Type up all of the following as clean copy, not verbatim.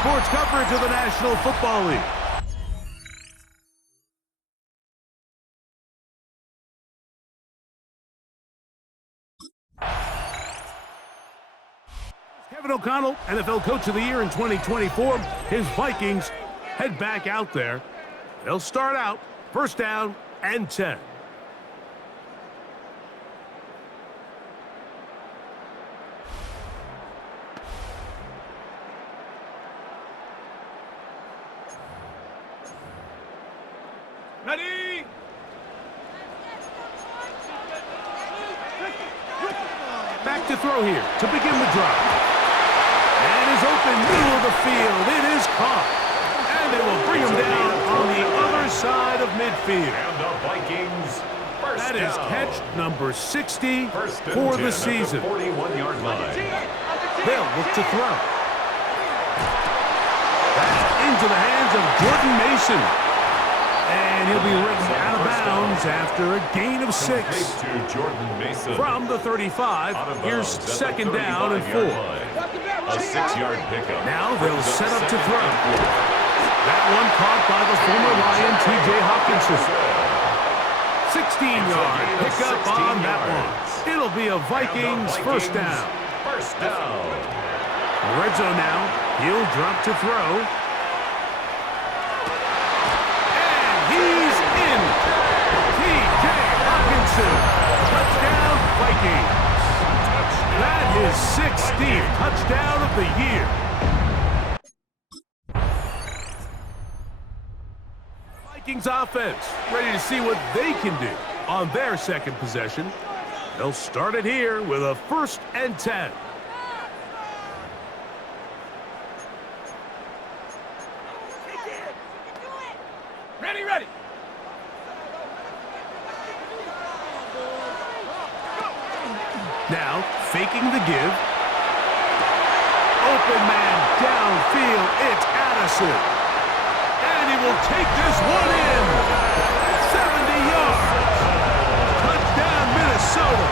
sports coverage of the National Football League. Kevin O'Connell, NFL Coach of the Year in 2024. His Vikings head back out there. They'll start out first down and 10. Ready? Back to throw here to begin the drive. And is open middle of the field. It is caught. And they will bring him down on the other side of midfield. And the Vikings first That is down. catch number 60 First and for 10 the at season. 41-yard line. They'll look to throw. That's into the hands of Jordan Mason. And he'll be written out of bounds after a gain of 6. Complete to Jordan Mason. From the 35, Out of here's bounds at the second down and 4. 35-yard line. A 6-yard pickup. Now they'll Brings set up to second throw. and 4. That one caught by the former Lion, T.J. Hawkinson. 16-yard pickup on that one. It'll be a Vikings first down. First down. Red zone now. He'll drop to throw. And he's in. T.J. Hawkinson. Touchdown, Vikings. That is 16th touchdown of the year. Vikings offense ready to see what they can do on their second possession. They'll start it here with a first and 10. Ready. Now, faking the give. Open man downfield. It's Addison. And he will take this one in. 70 yards. Touchdown, Minnesota.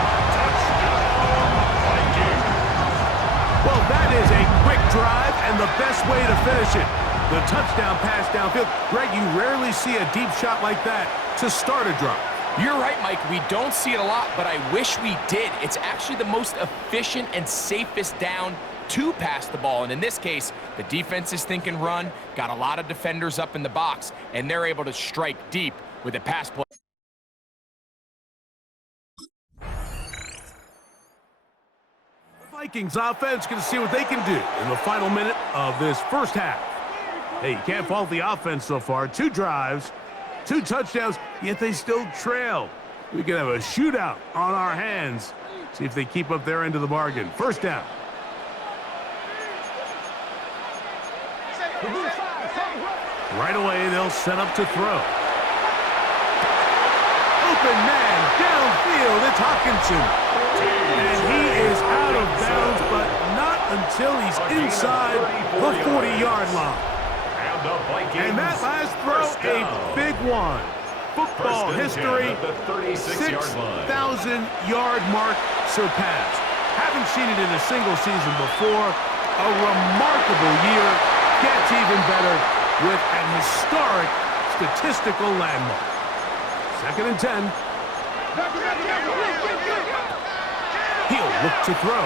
Well, that is a quick drive and the best way to finish it. The touchdown pass downfield. Greg, you rarely see a deep shot like that to start a drive. You're right, Mike. We don't see it a lot, but I wish we did. It's actually the most efficient and safest down to pass the ball. And in this case, the defense is thinking run, got a lot of defenders up in the box, and they're able to strike deep with a pass play. The Vikings offense going to see what they can do in the final minute of this first half. Hey, you can't fault the offense so far. 2 drives, 2 touchdowns, yet they still trail. We could have a shootout on our hands. See if they keep up their end of the bargain. First down. Right away, they'll set up to throw. Open man, downfield, it's Hawkinson. And he is out of bounds, but not until he's inside the 40-yard line. And that last throw, a big one. Football history, 6,000-yard mark surpassed. Haven't seen it in a single season before. A remarkable year gets even better with an historic statistical landmark. Second and 10. He'll look to throw.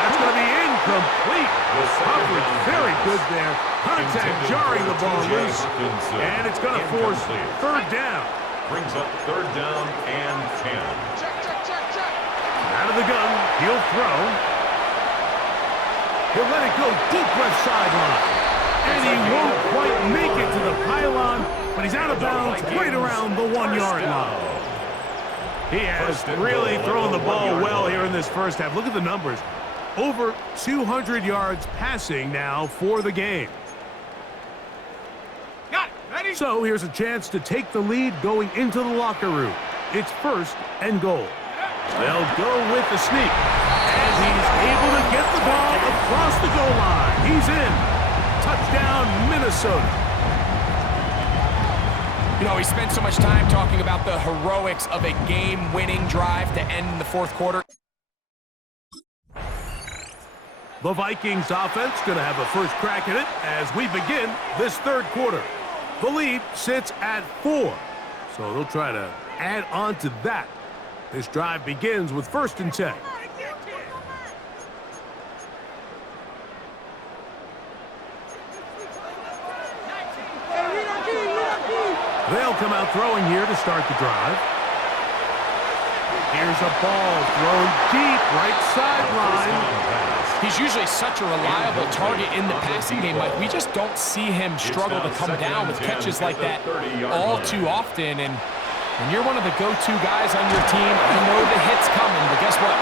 That's going to be incomplete. Coverage very good there. Contact jarring the ball loose. And it's going to force third down. Brings up third down and 10. Out of the gun, he'll throw. He'll let it go deep left sideline. And he won't quite make it to the pylon, but he's out of bounds right around the 1-yard line. He has really thrown the ball well here in this first half. Look at the numbers. Over 200 yards passing now for the game. Got it. Ready? So here's a chance to take the lead going into the locker room. It's first and goal. They'll go with the sneak. And he's able to get the ball across the goal line. He's in. Touchdown, Minnesota. You know, we spent so much time talking about the heroics of a game-winning drive to end in the fourth quarter. The Vikings offense going to have a first crack at it as we begin this third quarter. The lead sits at 4, so they'll try to add on to that. This drive begins with 1st and 10. They'll come out throwing here to start the drive. Here's a ball thrown deep right sideline. He's usually such a reliable target in the passing game, Mike. We just don't see him struggle to come down with catches like that all too often. And when you're one of the go-to guys on your team, I know the hit's coming, but guess what?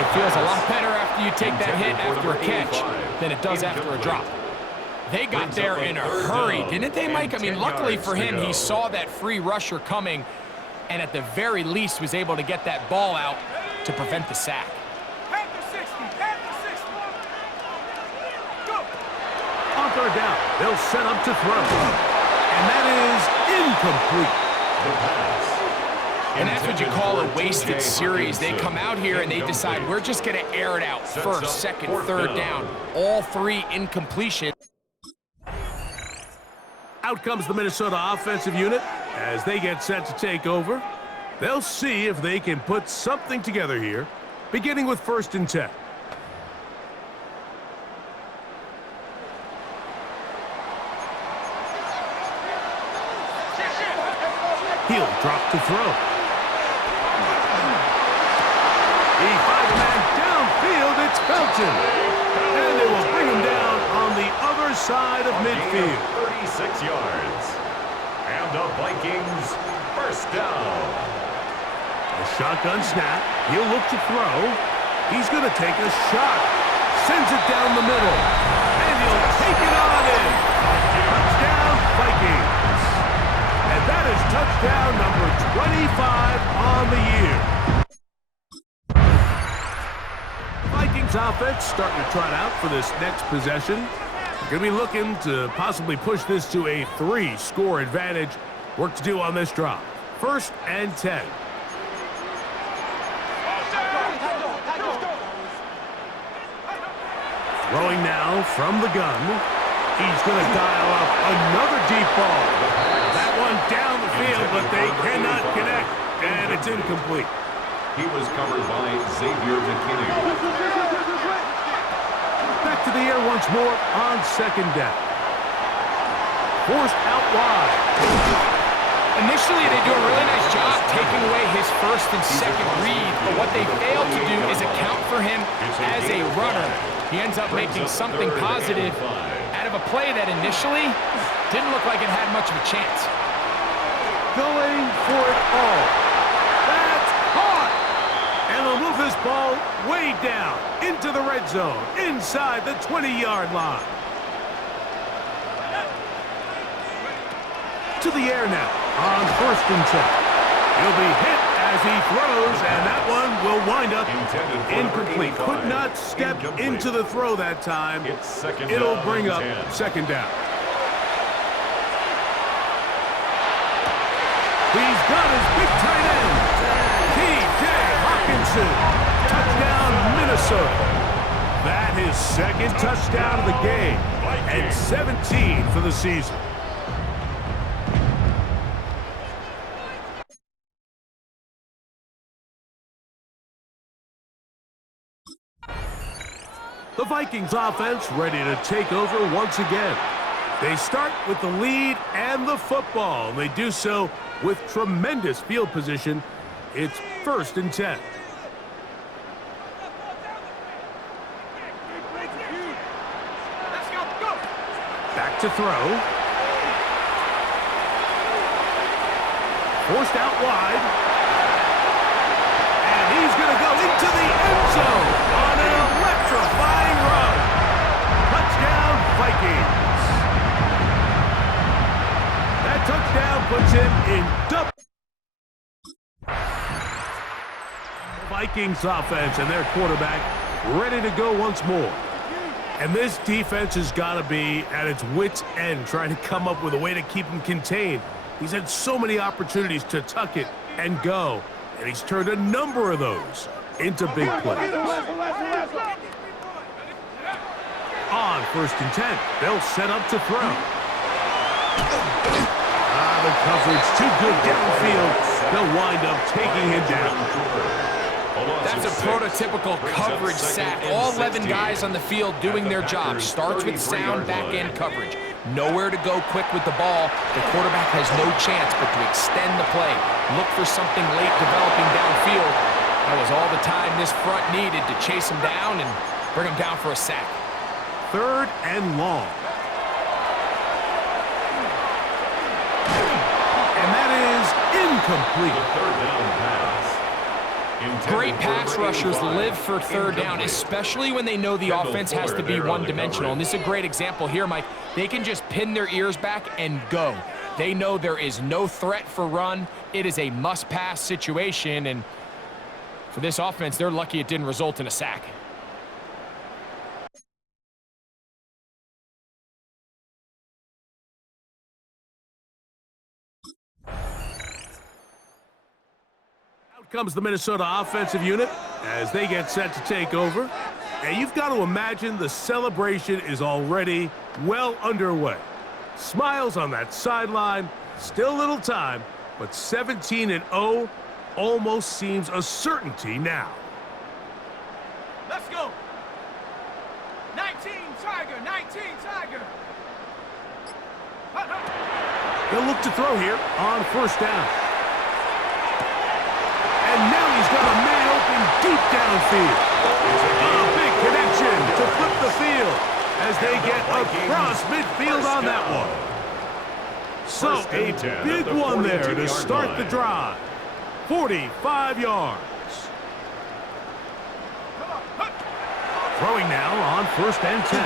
It feels a lot better after you take that hit after a catch than it does after a drop. They got there in a hurry, didn't they, Mike? I mean, luckily for him, he saw that free rusher coming and at the very least was able to get that ball out to prevent the sack. On third down, they'll set up to throw. And that is incomplete. And that's what you call a wasted series. They come out here and they decide we're just going to air it out. First, second, third down. All 3 incompletion. Out comes the Minnesota offensive unit as they get set to take over. They'll see if they can put something together here, beginning with 1st and 10. He'll drop to throw. He finds a man downfield. It's Felton. And they will bring him down on the other side of midfield. 36 yards. And the Vikings first down. A shotgun snap. He'll look to throw. He's going to take a shot. Sends it down the middle. And he'll take it on in. Touchdown, Vikings. And that is touchdown number 25 on the year. Vikings offense starting to trot out for this next possession. Going to be looking to possibly push this to a 3-score advantage. Work to do on this drop. 1st and 10. Throwing now from the gun. He's going to dial up another deep ball. That one down the field, but they cannot connect, and it's incomplete. He was covered by Xavier McKinney. Back to the air once more on 2nd down. Forced out wide. Initially, they do a really nice job taking away his 1st and 2nd read, but what they fail to do is account for him as a runner. He ends up making something positive out of a play that initially didn't look like it had much of a chance. Going for it all. That's caught! And they'll move this ball way down into the red zone, inside the 20-yard line. To the air now on 1st and 10. He'll be hit as he throws, and that one will wind up incomplete. Could not step into the throw that time. It'll bring up 2nd down. He's got his big tight end, T.J. Hawkinson. Touchdown, Minnesota. That is 2nd touchdown of the game, and 17 for the season. The Vikings offense ready to take over once again. They start with the lead and the football. They do so with tremendous field position. It's 1st and 10. Back to throw. Forced out wide. And he's going to go into the end zone on an electrifying run. Touchdown, Vikings. That touchdown puts him in double. Vikings offense and their quarterback ready to go once more. And this defense has got to be at its wits' end trying to come up with a way to keep him contained. He's had so many opportunities to tuck it and go, and he's turned a number of those into big plays. On 1st and 10, they'll set up to throw. The coverage too good downfield. They'll wind up taking him down. That's a prototypical coverage sack. All 11 guys on the field doing their job. Starts with sound back-end coverage. Nowhere to go quick with the ball. The quarterback has no chance but to extend the play. Look for something late developing downfield. That was all the time this front needed to chase him down and bring him down for a sack. 3rd and long. And that is incomplete. Third down pass. Great pass rushers live for 3rd down, especially when they know the offense has to be one-dimensional. And this is a great example here, Mike. They can just pin their ears back and go. They know there is no threat for run. It is a must-pass situation, and for this offense, they're lucky it didn't result in a sack. Comes the Minnesota offensive unit as they get set to take over. And you've got to imagine the celebration is already well underway. Smiles on that sideline, still a little time, but 17-0 almost seems a certainty now. Let's go. 19 Tiger, 19 Tiger. They'll look to throw here on 1st down. And now he's got a man open deep downfield. A big connection to flip the field as they get across midfield on that one. So a big one there to start the drive. 45 yards. Throwing now on 1st and 10.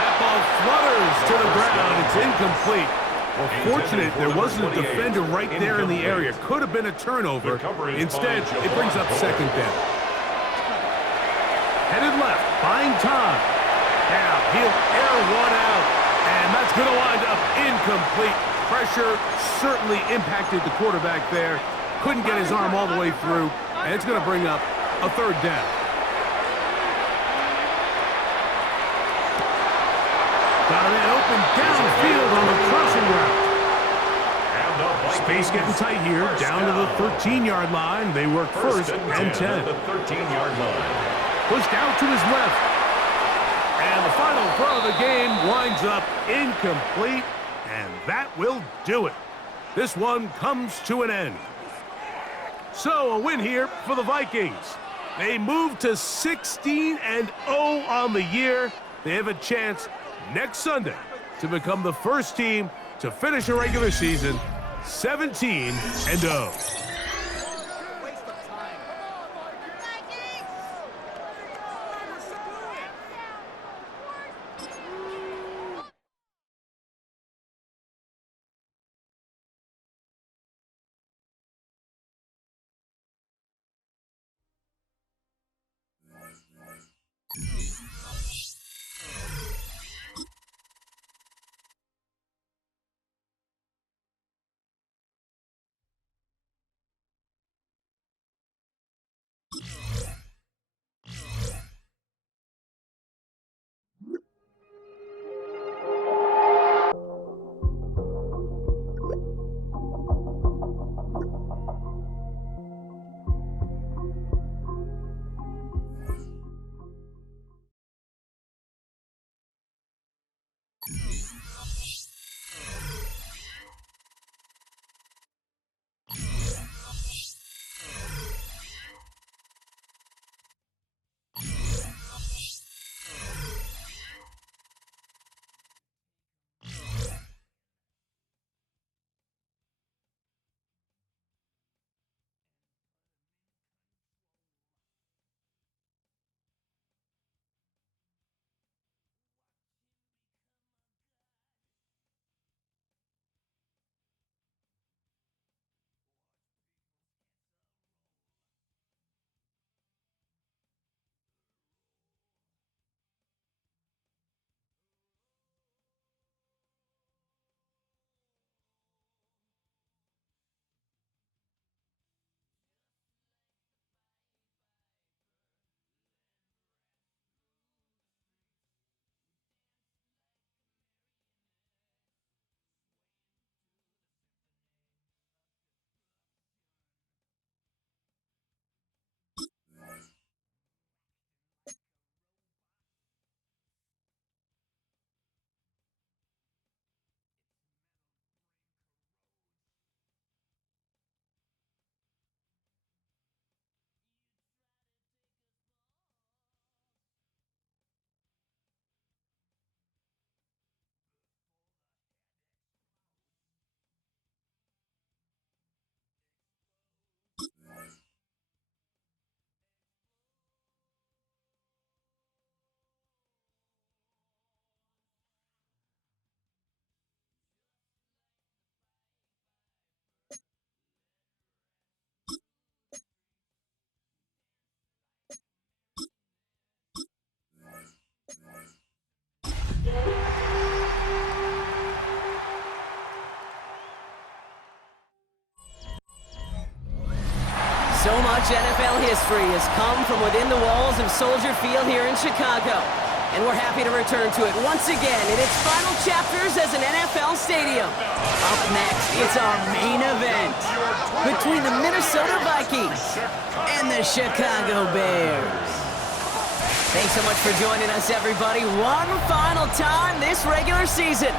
That ball flutters to the ground. It's incomplete. Well, fortunate there wasn't a defender right there in the area. Could have been a turnover. Instead, it brings up 2nd down. Headed left, buying time. Now he'll air one out, and that's going to wind up incomplete. Pressure certainly impacted the quarterback there. Couldn't get his arm all the way through, and it's going to bring up a 3rd down. Got a man open downfield on the crossing route. Space getting tight here, down to the 13-yard line. They work 1st and 10. The 13-yard line. Pushed out to his left. And the final throw of the game winds up incomplete, and that will do it. This one comes to an end. So a win here for the Vikings. They move to 16-0 on the year. They have a chance next Sunday to become the first team to finish a regular season 17-0. So much NFL history has come from within the walls of Soldier Field here in Chicago. And we're happy to return to it once again in its final chapters as an NFL stadium. Up next, it's our main event between the Minnesota Vikings and the Chicago Bears. Thanks so much for joining us, everybody. One final time this regular season.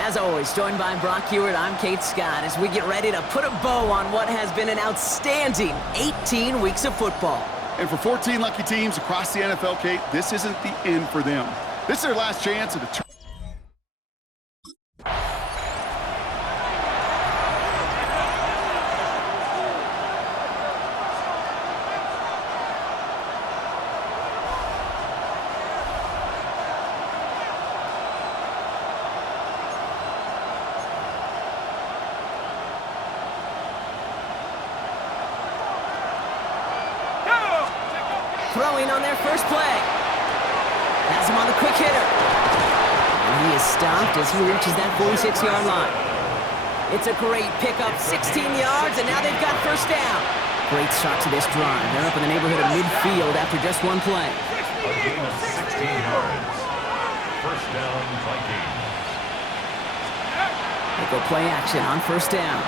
As always, joined by Brock Hewitt, I'm Kate Scott as we get ready to put a bow on what has been an outstanding 18 weeks of football. And for 14 lucky teams across the NFL, Kate, this isn't the end for them. This is their last chance at a Throwing on their first play. Has him on the quick hitter. And he is stopped as he reaches that 46-yard line. It's a great pickup, 16 yards, and now they've got first down. Great start to this drive. They're up in the neighborhood of midfield after just one play. A gain of 16 yards. First down, Vikings. They go play action on first down.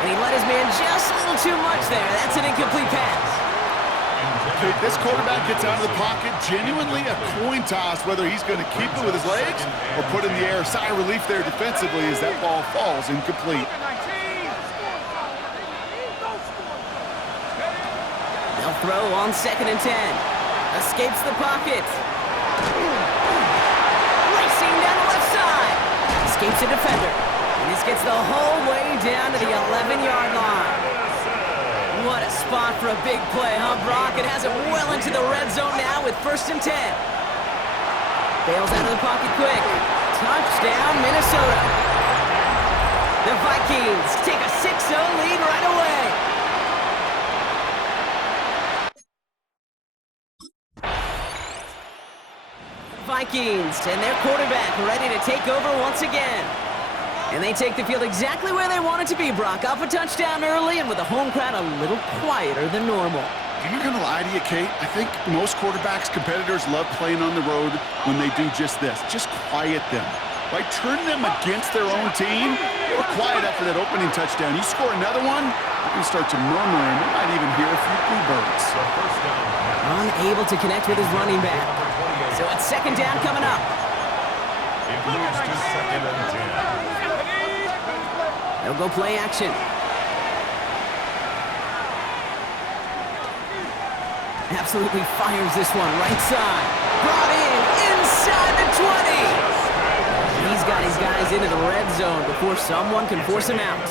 And he let his man just a little too much there. That's an incomplete pass. Kate, this quarterback gets out of the pocket, genuinely a coin toss whether he's going to keep it with his legs or put in the air. Sigh of relief there defensively as that ball falls incomplete. They'll throw on 2nd and 10. Escapes the pocket. Racing down the left side. Escapes a defender. And this gets the whole way down to the 11-yard line. What a spot for a big play, huh, Brock? It has him well into the red zone now with 1st and 10. Bails out of the pocket quick. Touchdown, Minnesota. The Vikings take a 6-0 lead right away. Vikings and their quarterback ready to take over once again. And they take the field exactly where they want it to be, Brock. Up a touchdown early and with the home crowd a little quieter than normal. I'm not going to lie to you, Kate. I think most quarterbacks, competitors love playing on the road when they do just this. Just quiet them. By turning them against their own team, they were quiet after that opening touchdown. You score another one, you can start to murmur and you might even hear a few bluebirds. Unable to connect with his running back. So it's 2nd down coming up. It moves to 2nd and 10. They'll go play action. Absolutely fires this one right side. Brought in inside the 20. He's got his guys into the red zone before someone can force him out.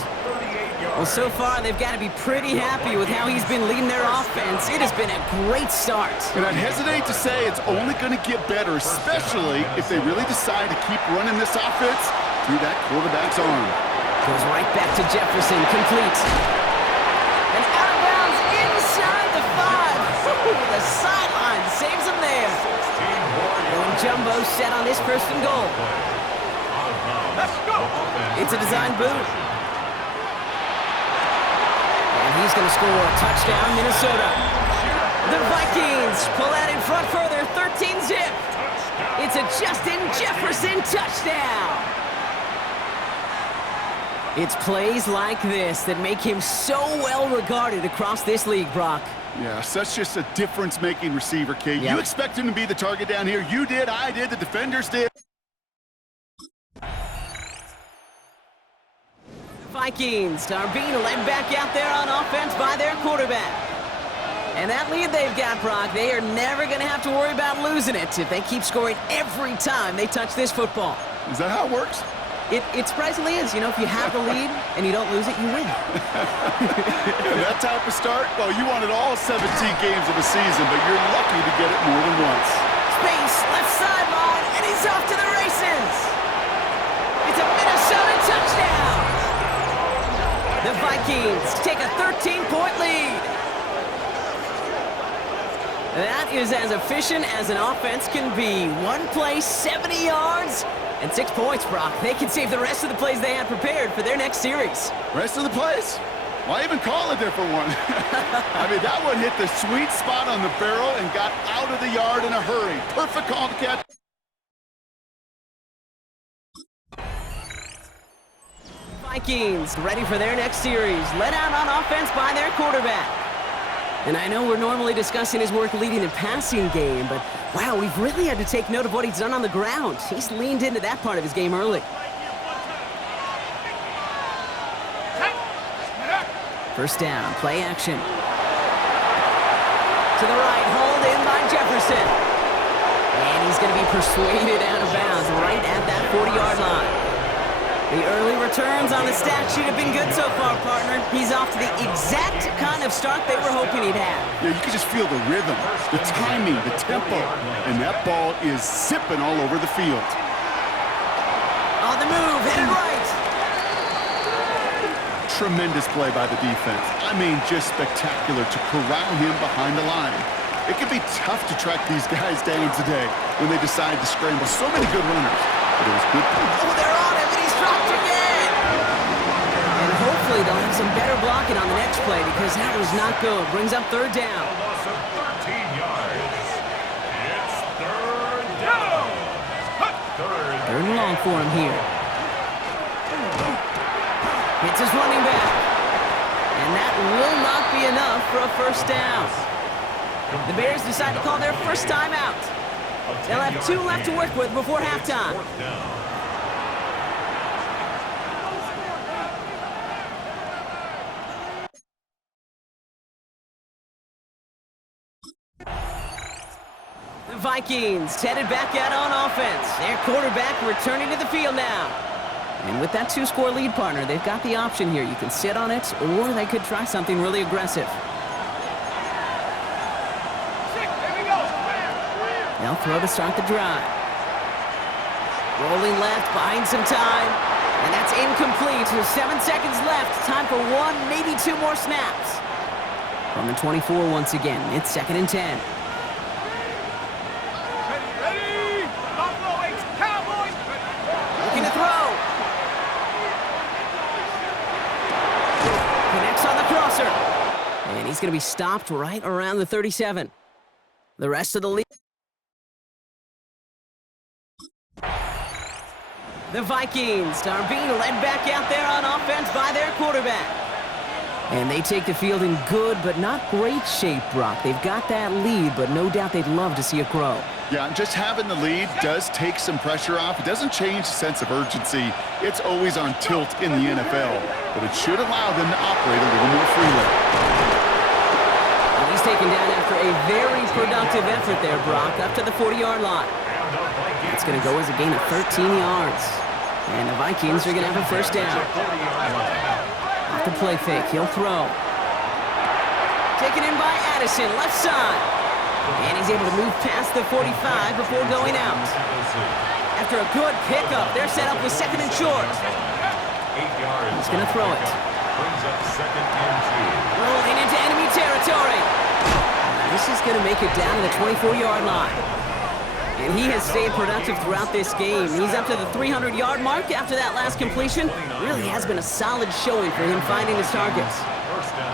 Well, so far, they've got to be pretty happy with how he's been leading their offense. It has been a great start. And I'd hesitate to say it's only going to get better, especially if they really decide to keep running this offense through that quarterback's arm. Goes right back to Jefferson, complete. And out of bounds inside the 5. The sideline saves him there. Going jumbo set on this 1st and goal. Let's go. It's a design boot. And he's going to score a touchdown, Minnesota. The Vikings pull out in front further, 13-zip. It's a Justin Jefferson touchdown. It's plays like this that make him so well regarded across this league, Brock. Yeah, such just a difference-making receiver, Kate. Yep. You expect him to be the target down here. You did, I did, the defenders did. Vikings are being led back out there on offense by their quarterback. And that lead they've got, Brock, they are never going to have to worry about losing it if they keep scoring every time they touch this football. Is that how it works? It surprisingly is. You know, if you have the lead and you don't lose it, you win. And that type of start, well, you wanted all 17 games of a season, but you're lucky to get it more than once. Space, left sideline, and he's off to the races. It's a Minnesota touchdown. The Vikings take a 13-point lead. That is as efficient as an offense can be. One play, 70 yards, and 6 points, Brock. They can save the rest of the plays they had prepared for their next series. Rest of the plays? Why even call a different one? I mean, that one hit the sweet spot on the barrel and got out of the yard in a hurry. Perfect call to catch. Vikings ready for their next series. Let out on offense by their quarterback. And I know we're normally discussing his work leading the passing game, but wow, we've really had to take note of what he's done on the ground. He's leaned into that part of his game early. First down, play action. To the right, hauled in by Jefferson. And he's going to be persuaded out of bounds right at that 40-yard line. The early returns on the stat sheet have been good so far, partner. He's off to the exact kind of start they were hoping he'd have. Yeah, you can just feel the rhythm, the timing, the tempo. And that ball is zipping all over the field. On the move, headed right. Tremendous play by the defense. I mean, just spectacular to corral him behind the line. It can be tough to track these guys down today when they decide to scramble. So many good runners. But it was good. Oh, they're on him, and he's dropped again. And hopefully they'll have some better blocking on the next play because that was not good. Brings up third down. A loss of 13 yards. It's third down. Third and long for him here. It's his running back. And that will not be enough for a first down. The Bears decide to call their first timeout. They'll have 2 left to work with before halftime. The Vikings headed back out on offense. Their quarterback returning to the field now. And with that 2-score lead, partner, they've got the option here. You can sit on it, or they could try something really aggressive. They'll throw to start the drive. Rolling left, buying some time. And that's incomplete. With 7 seconds left. Time for 1, maybe 2 more snaps. From the 24 once again. It's 2nd and 10. Ready! Buffalo 8 Cowboys! Looking to throw. Connects on the crosser. And he's going to be stopped right around the 37. The rest of the league. The Vikings are being led back out there on offense by their quarterback. And they take the field in good but not great shape, Brock. They've got that lead, but no doubt they'd love to see it grow. Yeah, just having the lead does take some pressure off. It doesn't change the sense of urgency. It's always on tilt in the NFL, but it should allow them to operate a little more freely. And he's taken down after a very productive effort there, Brock, up to the 40-yard line. It's going to go as a gain of 13 yards. And the Vikings are going to have a first down. Off the play fake, he'll throw. Taken in by Addison, left side. And he's able to move past the 45 before going out. After a good pickup, they're set up with 2nd and short. 8 yards. He's going to throw it. Brings up 2nd and 2. Rolling into enemy territory. This is going to make it down to the 24-yard line. And he has stayed productive throughout this game. He's up to the 300-yard mark after that last completion. Really has been a solid showing for him finding his targets. First down.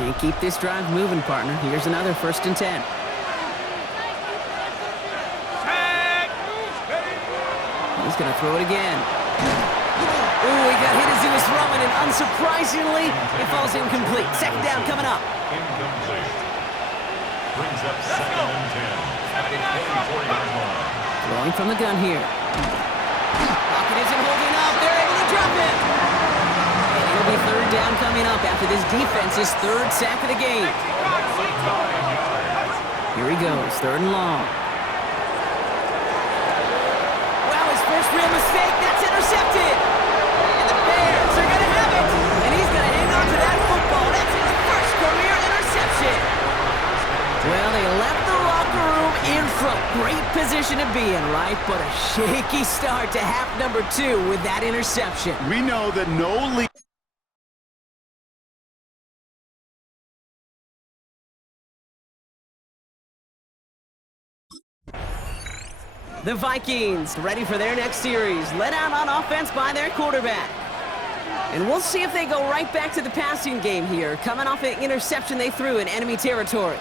And keep this drive moving, partner. Here's another 1st and 10. He's going to throw it again. Ooh, he got hit as he was throwing, and unsurprisingly, it falls incomplete. 2nd down coming up. Incomplete. Brings up 2nd and 10. Throwing from the gun here. Pocket isn't holding up. They're able to drop it. And it'll be 3rd down coming up after this defense's 3rd sack of the game. Here he goes, 3rd and long. Wow, his first real mistake. That's intercepted. And the Bears are going to have it. And he's going to hang on to that football. That's his first career interception. Well, they left the locker room in front. Great position to be in, right? But a shaky start to half number 2 with that interception. We know that no lead. The Vikings ready for their next series. Led out on offense by their quarterback. And we'll see if they go right back to the passing game here, coming off an interception they threw in enemy territory.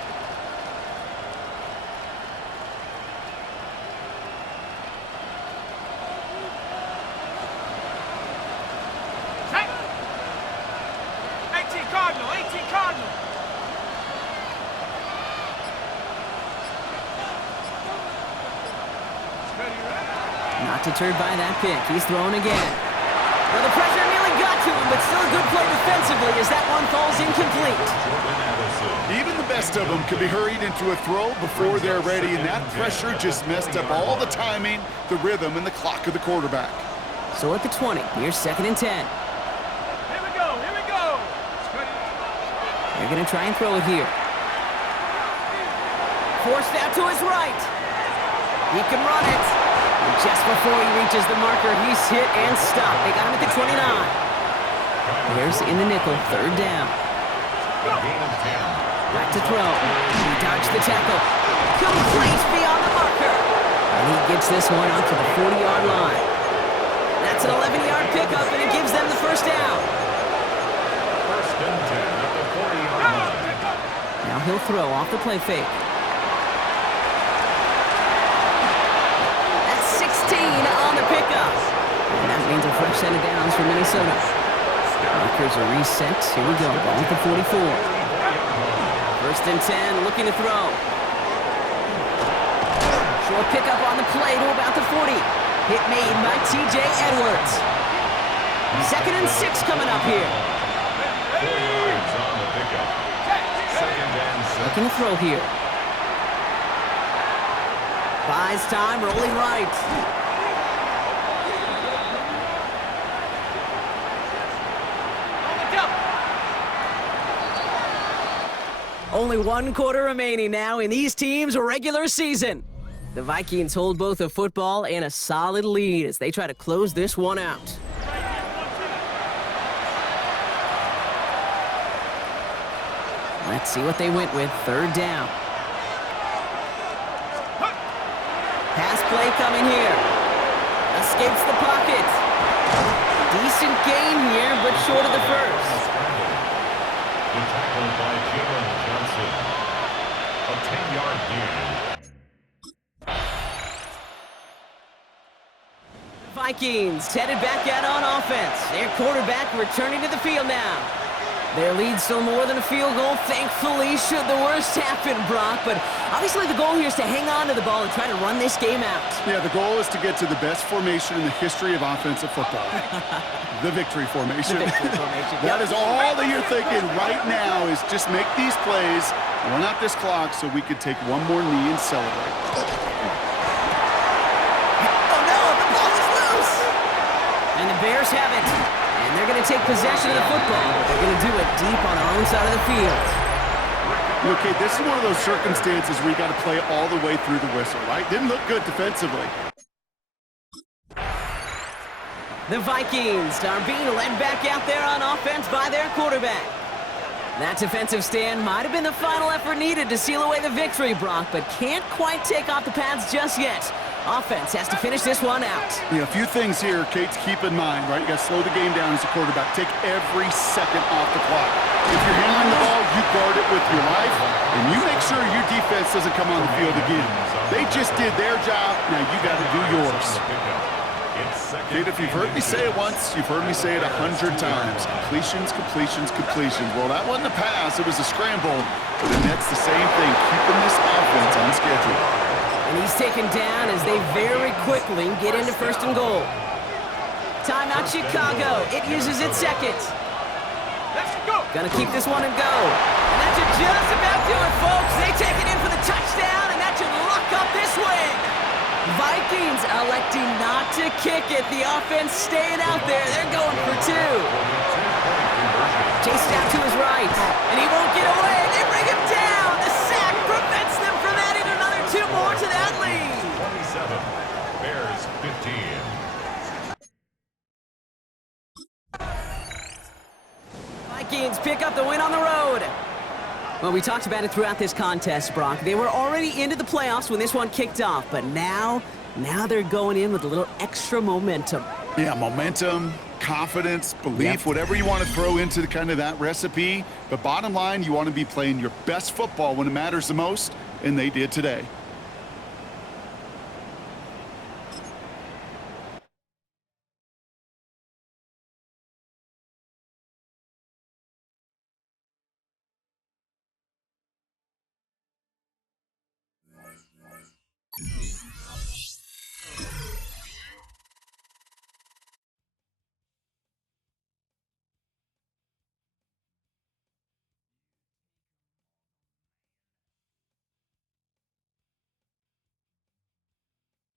Check. 18 Cardinal, 18 Cardinal. Not deterred by that pick. He's throwing again. Well, the pressure nearly got to him, but still a good play defensively as that one falls incomplete. Even the best of them could be hurried into a throw before they're ready, and that pressure just messed up all the timing, the rhythm, and the clock of the quarterback. So at the 20, here's 2nd and 10. Here we go, here we go. They're going to try and throw it here. Forced out to his right. He can run it. And just before he reaches the marker, he's hit and stopped. They got him at the 29. Bears in the nickel, 3rd down. Back to throw. He dodged the tackle. Complete beyond the marker. And he gets this one out to the 40-yard line. That's an 11-yard pickup, and it gives them the 1st down. 1st and 10 at the 40-yard line. Now he'll throw off the play fake. That's 16 on the pickup. And that means a fresh set of downs for Minnesota. Markers are reset. Here we go. Ball at the 44. 1st and 10, looking to throw. Short pickup on the play to about the 40. Hit made by T.J. Edwards. 2nd and 6 coming up here. 4 yards on the pickup. 2nd and 6. Looking to throw here. Buys time, rolling right. Only 1 quarter remaining now in these teams' regular season. The Vikings hold both a football and a solid lead as they try to close this one out. Let's see what they went with. 3rd down. Pass play coming here. Escapes the pocket. Decent gain here, but short of the 1st. The tackle by Jalen Johnson. A 10-yard gain. Vikings headed back out on offense. Their quarterback returning to the field now. Their lead still more than a field goal, thankfully, should the worst happen, Brock. But obviously the goal here is to hang on to the ball and try to run this game out. Yeah, the goal is to get to the best formation in the history of offensive football. The victory formation. The victory formation. That is all that you're thinking right now is just make these plays, run out this clock so we could take one more knee and celebrate. Oh no, the ball is loose! And the Bears have it. And they're going to take possession of the football, but they're going to do it deep on our own side of the field. Okay, this is one of those circumstances where you got to play all the way through the whistle, right? Didn't look good defensively. The Vikings are being led back out there on offense by their quarterback. That defensive stand might have been the final effort needed to seal away the victory, Brock, but can't quite take off the pads just yet. Offense has to finish this one out. Yeah, a few things here, Kate, to keep in mind, right? You got to slow the game down as a quarterback. Take every second off the clock. If you're handling the ball, you guard it with your life, and you make sure your defense doesn't come on the field again. They just did their job. Now you got to do yours. Kate, if you've heard me say it once, you've heard me say it 100 times. Completions, completions, completions. Well, that wasn't a pass. It was a scramble. But the Nets, the same thing, keeping this offense on schedule. And he's taken down as they very quickly get into 1st and goal. Timeout Chicago. It uses its 2nd. Let's go. Gonna keep this one and go. And that should just about do it, folks. They take it in for the touchdown, and that should lock up this win. Vikings electing not to kick it. The offense staying out there. They're going for 2. Chased out to his right, and he won't get away. They bring him down. The sack prevents them from adding another 2 more to that lead. 27, Bears 15. Vikings pick up the win on the road. Well, we talked about it throughout this contest, Brock. They were already into the playoffs when this one kicked off, but now they're going in with a little extra momentum. Yeah, momentum, confidence, belief, whatever you want to throw into kind of that recipe. But bottom line, you want to be playing your best football when it matters the most, and they did today.